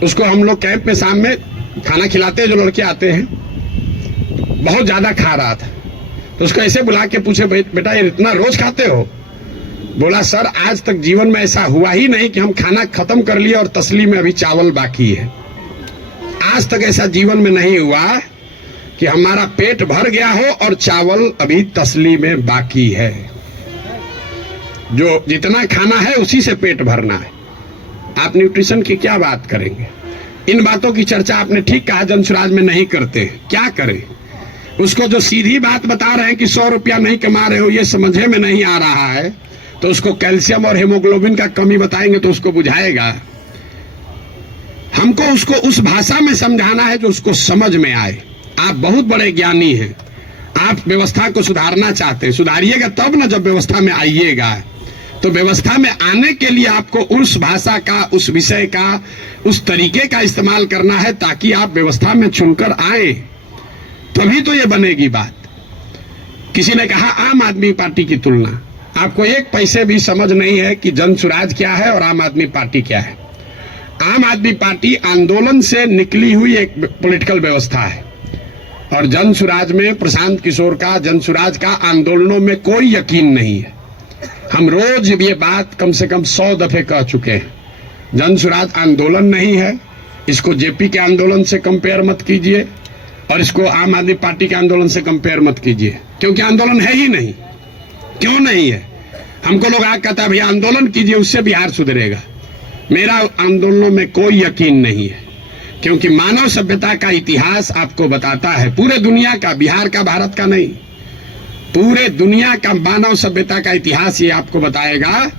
उसको हम लोग कैंप में शाम में खाना खिलाते हैं, जो लड़के आते हैं, बहुत ज्यादा खा रहा था। तो उसको ऐसे बुला के पूछे, बेटा ये इतना रोज खाते हो? बोला सर आज तक जीवन में ऐसा हुआ ही नहीं कि हम खाना खत्म कर लिए और तसली में अभी चावल बाकी है। आज तक ऐसा जीवन में नहीं हुआ कि हमारा पेट भर गया हो और चावल अभी तसली में बाकी है। जो जितना खाना है उसी से पेट भरना है। आप न्यूट्रिशन की क्या बात करेंगे। इन बातों की चर्चा आपने ठीक कहा जनसुराज में नहीं करते। क्या करें, उसको जो सीधी बात बता रहे हैं कि 100 रुपया नहीं कमा रहे हो ये समझे में नहीं आ रहा है, तो उसको कैल्शियम और हीमोग्लोबिन का कमी बताएंगे तो उसको बुझाएगा। हमको उसको उस भाषा में समझाना है जो उसको समझ में आए। आप बहुत बड़े ज्ञानी हैं, आप व्यवस्था को सुधारना चाहते हैं, सुधारिएगा तब ना जब व्यवस्था में आइएगा। तो व्यवस्था में आने के लिए आपको उस भाषा का, उस विषय का, उस तरीके का इस्तेमाल करना है ताकि आप व्यवस्था में चुनकर आए, तभी तो ये बनेगी बात। किसी ने कहा आम आदमी पार्टी की तुलना, आपको एक पैसे भी समझ नहीं है कि जनसुराज क्या है और आम आदमी पार्टी क्या है। आम आदमी पार्टी आंदोलन से निकली हुई एक पॉलिटिकल व्यवस्था है और जनसुराज में प्रशांत किशोर का जनसुराज का आंदोलनों में कोई यकीन नहीं है। हम रोज ये बात कम से कम 100 दफे कह चुके हैं। जनसुराज आंदोलन नहीं है, इसको जेपी के आंदोलन से कंपेयर मत कीजिए और इसको आम आदमी पार्टी के आंदोलन से कंपेयर मत कीजिए, क्योंकि आंदोलन है ही नहीं। क्यों नहीं है? हमको लोग आगे कहता है भैया आंदोलन कीजिए उससे बिहार सुधरेगा। मेरा आंदोलनों में कोई यकीन नहीं है, क्योंकि मानव सभ्यता का इतिहास आपको बताता है, पूरे दुनिया का, बिहार का, भारत का नहीं, पूरे दुनिया का मानव सभ्यता का इतिहास ये आपको बताएगा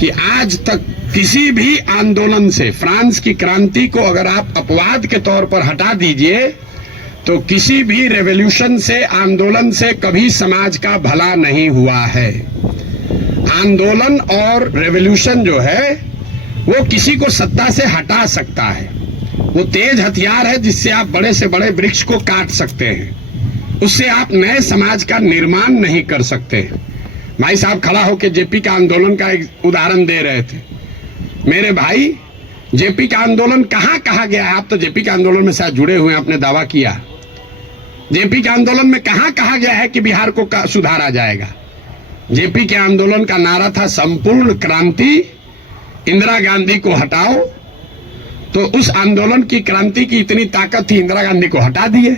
कि आज तक किसी भी आंदोलन से, फ्रांस की क्रांति को अगर आप अपवाद के तौर पर हटा दीजिए तो किसी भी रेवोल्यूशन से, आंदोलन से कभी समाज का भला नहीं हुआ है। आंदोलन और रेवोल्यूशन जो है वो किसी को सत्ता से हटा सकता है। वो तेज हथियार है जिससे आप बड़े से बड़े वृक्ष को काट सकते हैं, उससे आप नए समाज का निर्माण नहीं कर सकते। भाई साहब खड़ा होकर जेपी का आंदोलन का एक उदाहरण दे रहे थे। मेरे भाई, जेपी का आंदोलन कहाँ कहा गया है? आप तो जेपी के आंदोलन में शायद जुड़े हुए हैं, आपने दावा किया। जेपी के आंदोलन में कहाँ कहा गया है कि बिहार को सुधारा जाएगा? जेपी के आंदोलन का नारा था संपूर्ण क्रांति, इंदिरा गांधी को हटाओ। तो उस आंदोलन की, क्रांति की इतनी ताकत थी, इंदिरा गांधी को हटा दिए।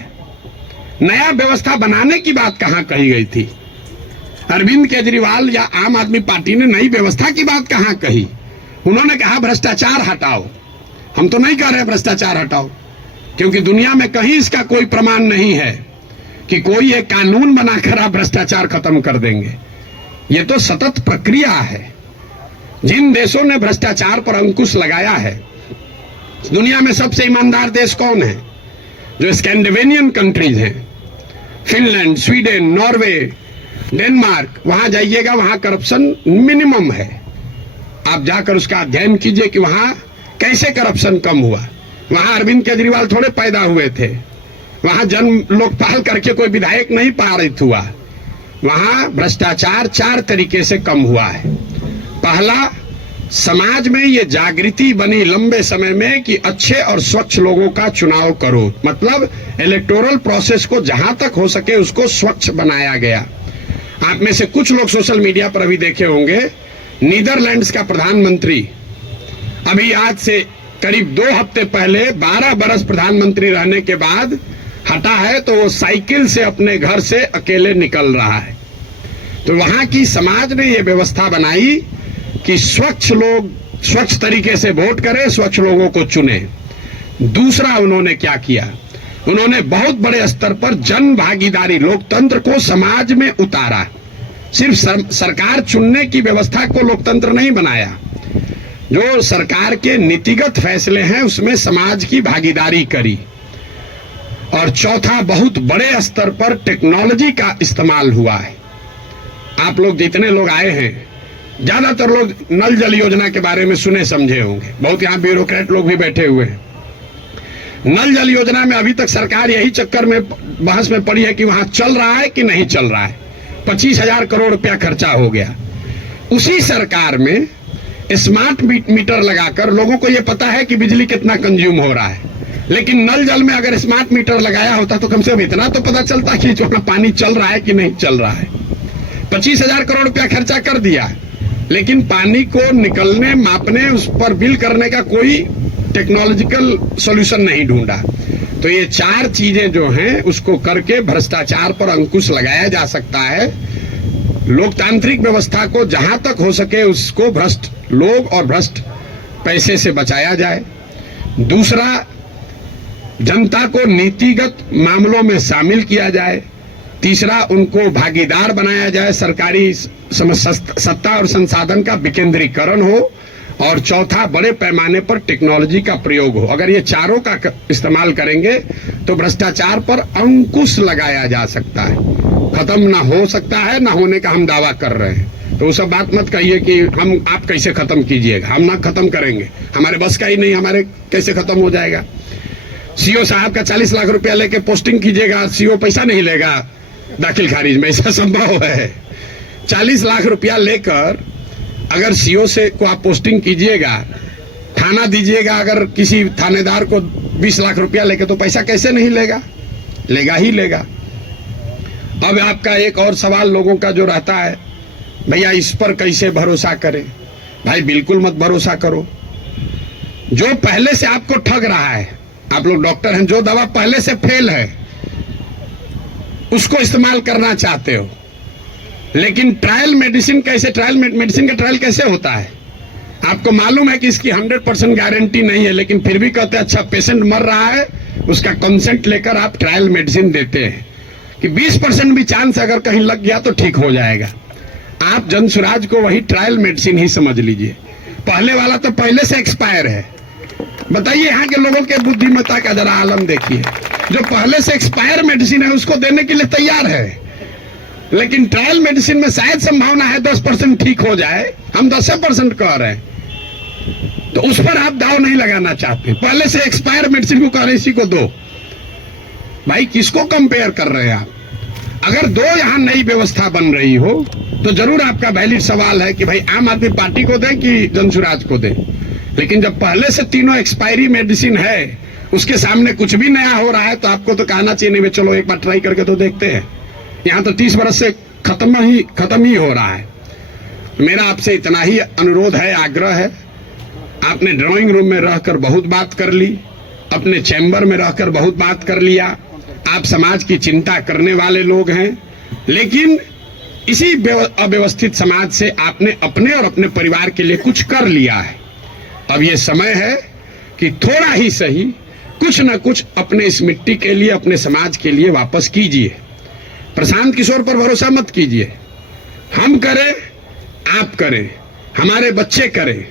नया व्यवस्था बनाने की बात कहां कही गई थी? अरविंद केजरीवाल या आम आदमी पार्टी ने नई व्यवस्था की बात कहां कही? उन्होंने कहा भ्रष्टाचार हटाओ। हम तो नहीं कह रहे भ्रष्टाचार हटाओ, क्योंकि दुनिया में कहीं इसका कोई प्रमाण नहीं है कि कोई एक कानून बनाकर आप भ्रष्टाचार खत्म कर देंगे। ये तो सतत प्रक्रिया है। जिन देशों ने भ्रष्टाचार पर अंकुश लगाया है, दुनिया में सबसे ईमानदार देश कौन है? जो स्कैंडिनेवियन कंट्रीज हैं, फिनलैंड, स्वीडन, नॉर्वे, डेनमार्क, वहां जाइएगा, वहां करप्शन मिनिमम है। आप जाकर उसका अध्ययन कीजिए कि वहां कैसे करप्शन कम हुआ। वहां अरविंद केजरीवाल थोड़े पैदा हुए थे, वहां जन्म लोकपाल करके कोई विधायक नहीं पारित हुआ। वहां भ्रष्टाचार 4 तरीके से कम हुआ है। पहला, समाज में ये जागृति बनी लंबे समय में कि अच्छे और स्वच्छ लोगों का चुनाव करो, मतलब इलेक्टोरल प्रोसेस को जहां तक हो सके उसको स्वच्छ बनाया गया। आप में से कुछ लोग सोशल मीडिया पर अभी देखे होंगे, नीदरलैंड्स का प्रधानमंत्री अभी आज से करीब 2 हफ्ते पहले 12 बरस प्रधानमंत्री रहने के बाद हटा है, तो वो साइकिल से अपने घर से अकेले निकल रहा है। तो वहां की समाज ने ये व्यवस्था बनाई कि स्वच्छ लोग स्वच्छ तरीके से वोट करें, स्वच्छ लोगों को चुने। दूसरा उन्होंने क्या किया? उन्होंने बहुत बड़े स्तर पर जन भागीदारी, लोकतंत्र को समाज में उतारा। सिर्फ सरकार चुनने की व्यवस्था को लोकतंत्र नहीं बनाया, जो सरकार के नीतिगत फैसले हैं उसमें समाज की भागीदारी करी। और चौथा, बहुत बड़े स्तर पर टेक्नोलॉजी का इस्तेमाल हुआ है। आप लोग जितने लोग आए हैं, ज्यादातर लोग नल जल योजना के बारे में सुने समझे होंगे, बहुत यहाँ ब्यूरोक्रेट लोग भी बैठे हुए हैं। नल जल योजना में अभी तक सरकार यही चक्कर में बहस में पड़ी है कि वहां चल रहा है कि नहीं चल रहा है। 25,000 करोड़ रुपया खर्चा हो गया। उसी सरकार में स्मार्ट मीटर लगाकर लोगों को यह पता है कि बिजली कितना कंज्यूम हो रहा है, लेकिन नल जल में अगर स्मार्ट मीटर लगाया होता तो कम से कम इतना तो पता चलता कि जो पानी चल रहा है कि नहीं चल रहा है। 25,000 करोड़ रुपया खर्चा कर दिया, लेकिन पानी को निकलने, मापने, उस पर बिल करने का कोई टेक्नोलॉजिकल सॉल्यूशन नहीं ढूंढा। तो ये 4 चीजें जो हैं उसको करके भ्रष्टाचार पर अंकुश लगाया जा सकता है। लोकतांत्रिक व्यवस्था को जहां तक हो सके उसको भ्रष्ट लोग और भ्रष्ट पैसे से बचाया जाए। दूसरा, जनता को नीतिगत मामलों में शामिल किया जाए। तीसरा, उनको भागीदार बनाया जाए, सरकारी सत्ता और संसाधन का विकेंद्रीकरण हो। और चौथा, बड़े पैमाने पर टेक्नोलॉजी का प्रयोग हो। अगर ये चारों का इस्तेमाल करेंगे तो भ्रष्टाचार पर अंकुश लगाया जा सकता है। खत्म ना हो सकता है, ना होने का हम दावा कर रहे हैं। तो वो सब बात मत कहिए कि हम आप कैसे खत्म कीजिएगा, हम ना खत्म करेंगे, हमारे बस का ही नहीं, हमारे कैसे खत्म हो जाएगा। सीओ साहब का 40 लाख रुपया लेके पोस्टिंग कीजिएगा, सीओ पैसा नहीं लेगा दाखिल खारिज में, ऐसा संभव है? 40 लाख रुपया लेकर अगर सीओ से को आप पोस्टिंग कीजिएगा, थाना दीजिएगा, अगर किसी थानेदार को 20 लाख रुपया लेके, तो पैसा कैसे नहीं लेगा? लेगा ही लेगा। अब आपका एक और सवाल लोगों का जो रहता है, भैया इस पर कैसे भरोसा करें? भाई बिल्कुल मत भरोसा करो। जो पहले से आपको ठग रहा है, आप लोग डॉक्टर हैं, जो दवा पहले से फेल है उसको इस्तेमाल करना चाहते हो, लेकिन ट्रायल मेडिसिन कैसे, ट्रायल मेडिसिन का ट्रायल कैसे होता है? आपको मालूम है कि इसकी 100% गारंटी नहीं है, लेकिन फिर भी कहते हैं अच्छा पेशेंट मर रहा है, उसका कंसेंट लेकर आप ट्रायल मेडिसिन देते हैं कि 20% भी चांस अगर कहीं लग गया तो ठीक हो जाएगा। आप जनसुराज को वही ट्रायल मेडिसिन ही समझ लीजिए। पहले वाला तो पहले से एक्सपायर है। बताइए यहाँ के लोगों के बुद्धिमत्ता का जरा आलम देखिए। जो पहले से एक्सपायर मेडिसिन है उसको देने के लिए तैयार है, लेकिन ट्रायल मेडिसिन में शायद संभावना है 10% ठीक हो जाए, हम 10% कह रहे हैं, तो उस पर आप दाव नहीं लगाना चाहते। पहले से एक्सपायर मेडिसिन को कह रहे इसी को दो। भाई किसको कंपेयर कर रहे हैं आप? अगर दो यहाँ नई व्यवस्था बन रही हो तो जरूर आपका वैलिड सवाल है कि भाई आम आदमी पार्टी को दें कि जनसुराज को दें, लेकिन जब पहले से तीनों एक्सपायरी मेडिसिन है, उसके सामने कुछ भी नया हो रहा है, तो आपको तो कहना चाहिए नहीं चलो एक बार ट्राई करके तो देखते हैं। यहाँ तो 30 बरस से खत्म ही हो रहा है। मेरा आपसे इतना ही अनुरोध है, आग्रह है, आपने ड्राइंग रूम में रहकर बहुत बात कर ली, अपने चैम्बर में रहकर बहुत बात कर लिया, आप समाज की चिंता करने वाले लोग हैं, लेकिन इसी अव्यवस्थित समाज से आपने अपने और अपने परिवार के लिए कुछ कर लिया है। अब ये समय है कि थोड़ा ही सही कुछ न कुछ अपने इस मिट्टी के लिए, अपने समाज के लिए वापस कीजिए। प्रशांत किशोर पर भरोसा मत कीजिए। हम करें, आप करें, हमारे बच्चे करें,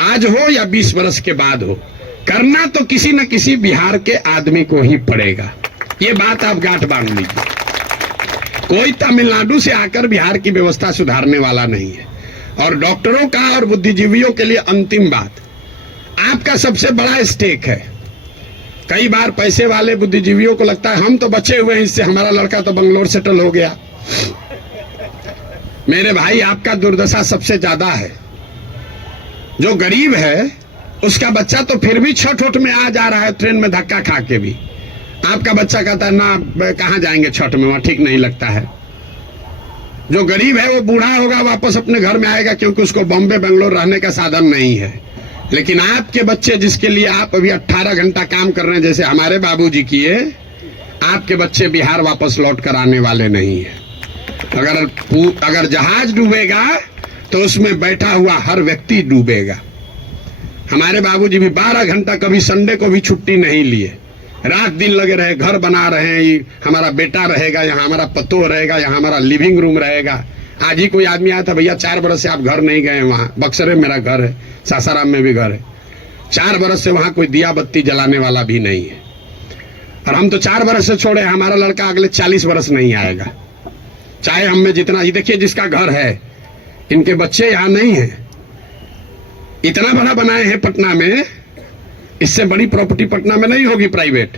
आज हो या 20 वर्ष के बाद हो, करना तो किसी न किसी बिहार के आदमी को ही पड़ेगा। ये बात आप गांठ बांध लीजिए। कोई तमिलनाडु से आकर बिहार की व्यवस्था सुधारने वाला नहीं है। और डॉक्टरों का और बुद्धिजीवियों के लिए अंतिम बात, आपका सबसे बड़ा स्टेक है। कई बार पैसे वाले बुद्धिजीवियों को लगता है हम तो बचे हुए हैं इससे, हमारा लड़का तो बंगलोर सेटल हो गया। मेरे भाई आपका दुर्दशा सबसे ज्यादा है। जो गरीब है उसका बच्चा तो फिर भी छठ उठ में आ जा रहा है, ट्रेन में धक्का खा के भी। आपका बच्चा कहता है ना कहां जाएंगे छठ में, वहां ठीक नहीं लगता है। जो गरीब है वो बूढ़ा होगा, वापस अपने घर में आएगा, क्योंकि उसको बॉम्बे बेंगलोर रहने का साधन नहीं है। लेकिन आपके बच्चे जिसके लिए आप अभी 18 घंटा काम कर रहे हैं, जैसे हमारे बाबूजी किए, आपके बच्चे बिहार वापस लौट कर आने वाले नहीं है। अगर जहाज डूबेगा तो उसमें बैठा हुआ हर व्यक्ति डूबेगा। हमारे बाबूजी भी 12 घंटा, कभी संडे को भी छुट्टी नहीं लिए, रात दिन लगे रहे, घर बना रहे हैं, हमारा बेटा रहेगा यहाँ, हमारा पतोह रहेगा यहाँ, हमारा लिविंग रूम रहेगा। आज ही कोई आदमी आया था, भैया 4 बरस से आप घर नहीं गए, वहां बक्सर में मेरा घर है, सासाराम में भी घर है, 4 बरस से वहां कोई दिया बत्ती जलाने वाला भी नहीं है। और हम तो 4 बरस से छोड़े, हमारा लड़का अगले 40 बरस नहीं आएगा, चाहे हम में जितना। ये देखिए जिसका घर है, इनके बच्चे यहाँ नहीं है। इतना बड़ा बनाए हैं पटना में, इससे बड़ी प्रॉपर्टी पटना में नहीं होगी प्राइवेट,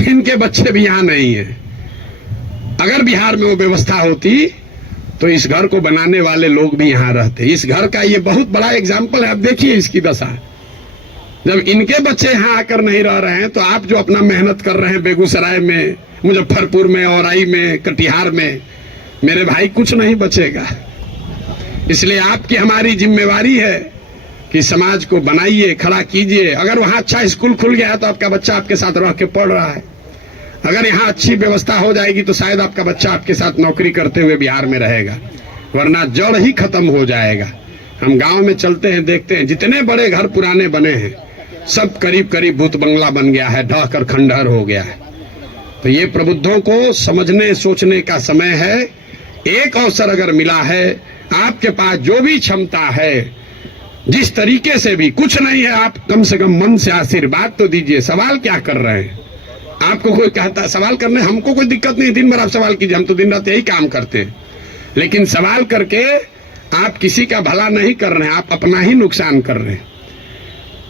इनके बच्चे भी यहाँ नहीं है। अगर बिहार में वो व्यवस्था होती तो इस घर को बनाने वाले लोग भी यहाँ रहते। इस घर का ये बहुत बड़ा एग्जाम्पल है। अब देखिए इसकी दशा, जब इनके बच्चे यहाँ आकर नहीं रह रहे हैं, तो आप जो अपना मेहनत कर रहे हैं बेगूसराय में, मुजफ्फरपुर में, औराई में, कटिहार में, मेरे भाई कुछ नहीं बचेगा। इसलिए आपकी हमारी जिम्मेवारी है कि समाज को बनाइए, खड़ा कीजिए। अगर वहां अच्छा स्कूल खुल गया है तो आपका बच्चा आपके साथ रह के पढ़ रहा है। अगर यहाँ अच्छी व्यवस्था हो जाएगी तो शायद आपका बच्चा आपके साथ नौकरी करते हुए बिहार में रहेगा, वरना जड़ ही खत्म हो जाएगा। हम गांव में चलते हैं, देखते हैं जितने बड़े घर पुराने बने हैं सब करीब करीब भूत बंगला बन गया है, ढह कर खंडहर हो गया है। तो ये प्रबुद्धों को समझने सोचने का समय है। एक अवसर अगर मिला है, आपके पास जो भी क्षमता है, जिस तरीके से भी, कुछ नहीं है, आप कम से कम मन से आशीर्वाद तो दीजिए। सवाल क्या कर रहे हैं? आपको कोई कहता सवाल करने, हमको कोई दिक्कत नहीं, दिन भर आप सवाल कीजिए, हम तो दिन रात यही काम करते हैं। लेकिन सवाल करके आप किसी का भला नहीं कर रहे हैं, आप अपना ही नुकसान कर रहे हैं।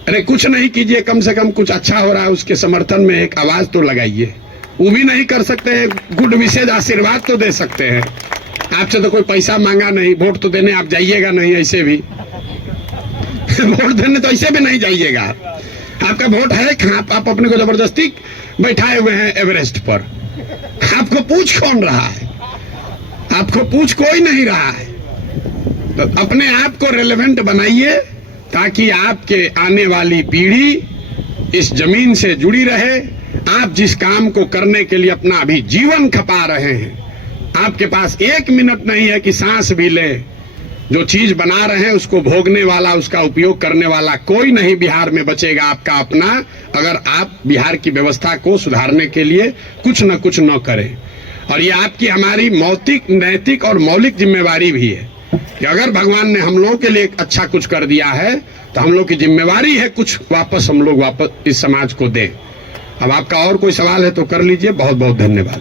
अरे कुछ नहीं कीजिए, कम से कम कुछ अच्छा हो रहा है उसके समर्थन में एक आवाज तो लगाइए। वो भी नहीं कर सकते हैं, गुड विशेष आशीर्वाद तो दे सकते हैं। आपसे तो कोई पैसा मांगा नहीं, वोट तो देने आप जाइएगा नहीं, ऐसे भी वोट देने तो ऐसे भी नहीं जाइएगा। आपका वोट है कहाँ? आप अपने को जबरदस्ती बैठाए हुए हैं एवरेस्ट पर। आपको पूछ कौन रहा है? आपको पूछ कोई नहीं रहा है। तो अपने आप को रेलेवेंट बनाइए ताकि आपके आने वाली पीढ़ी इस जमीन से जुड़ी रहे। आप जिस काम को करने के लिए अपना अभी जीवन खपा रहे हैं, आपके पास 1 मिनट नहीं है कि सांस भी ले। जो चीज बना रहे हैं उसको भोगने वाला, उसका उपयोग करने वाला कोई नहीं बिहार में बचेगा आपका अपना, अगर आप बिहार की व्यवस्था को सुधारने के लिए कुछ न कुछ न करें। और ये आपकी हमारी नैतिक और मौलिक जिम्मेवारी भी है कि अगर भगवान ने हम लोगों के लिए अच्छा कुछ कर दिया है तो हम लोग की जिम्मेवारी है कुछ वापस हम लोग वापस इस समाज को दें। अब आपका और कोई सवाल है तो कर लीजिए। बहुत बहुत धन्यवाद।